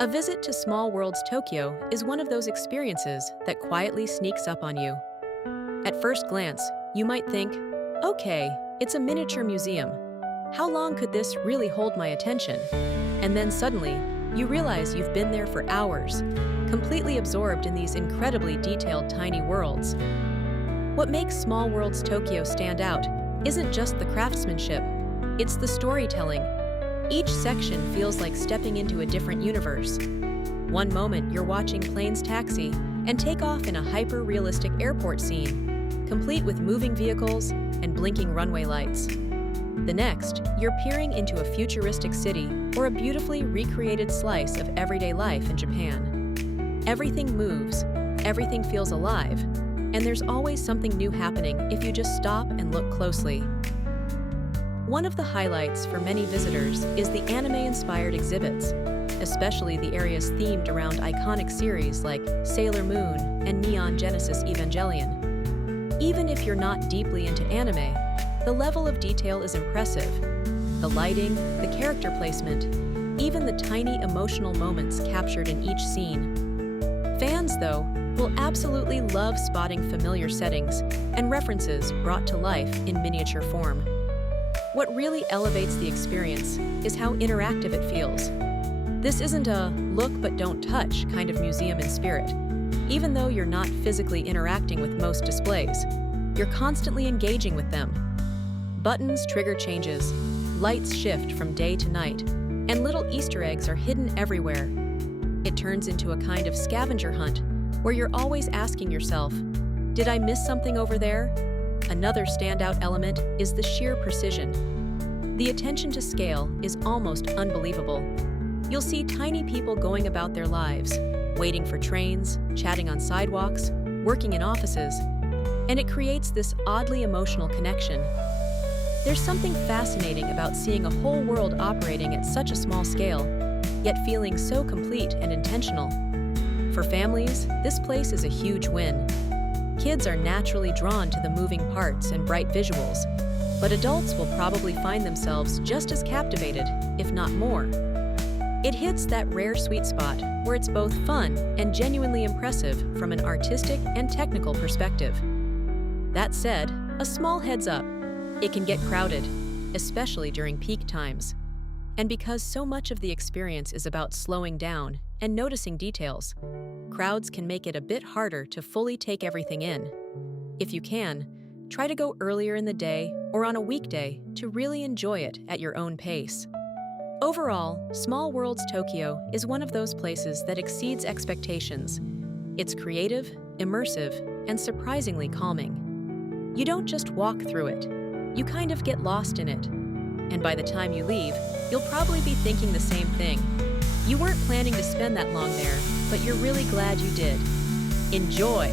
A visit to Small World's Tokyo is one of those experiences that quietly sneaks up on you. At first glance, you might think, okay, it's a miniature museum. How long could this really hold my attention? And then suddenly, you realize you've been there for hours, completely absorbed in these incredibly detailed tiny worlds. What makes Small World's Tokyo stand out isn't just the craftsmanship, it's the storytelling. Each section feels like stepping into a different universe. One moment you're watching planes taxi and take off in a hyper-realistic airport scene, complete with moving vehicles and blinking runway lights. The next, you're peering into a futuristic city or a beautifully recreated slice of everyday life in Japan. Everything moves, everything feels alive, and there's always something new happening if you just stop and look closely. One of the highlights for many visitors is the anime-inspired exhibits, especially the areas themed around iconic series like Sailor Moon and Neon Genesis Evangelion. Even if you're not deeply into anime, the level of detail is impressive. The lighting, the character placement, even the tiny emotional moments captured in each scene. Fans, though, will absolutely love spotting familiar settings and references brought to life in miniature form. What really elevates the experience is how interactive it feels. This isn't a look but don't touch kind of museum in spirit. Even though you're not physically interacting with most displays, you're constantly engaging with them. Buttons trigger changes, lights shift from day to night, and little Easter eggs are hidden everywhere. It turns into a kind of scavenger hunt where you're always asking yourself, did I miss something over there? Another standout element is the sheer precision. The attention to scale is almost unbelievable. You'll see tiny people going about their lives, waiting for trains, chatting on sidewalks, working in offices, and it creates this oddly emotional connection. There's something fascinating about seeing a whole world operating at such a small scale, yet feeling so complete and intentional. For families, this place is a huge win. Kids are naturally drawn to the moving parts and bright visuals, but adults will probably find themselves just as captivated, if not more. It hits that rare sweet spot where it's both fun and genuinely impressive from an artistic and technical perspective. That said, a small heads up, it can get crowded, especially during peak times. And because so much of the experience is about slowing down and noticing details, crowds can make it a bit harder to fully take everything in. If you can, try to go earlier in the day or on a weekday to really enjoy it at your own pace. Overall, Small World's Tokyo is one of those places that exceeds expectations. It's creative, immersive, and surprisingly calming. You don't just walk through it, you kind of get lost in it. And by the time you leave, you'll probably be thinking the same thing. You weren't planning to spend that long there, but you're really glad you did. Enjoy!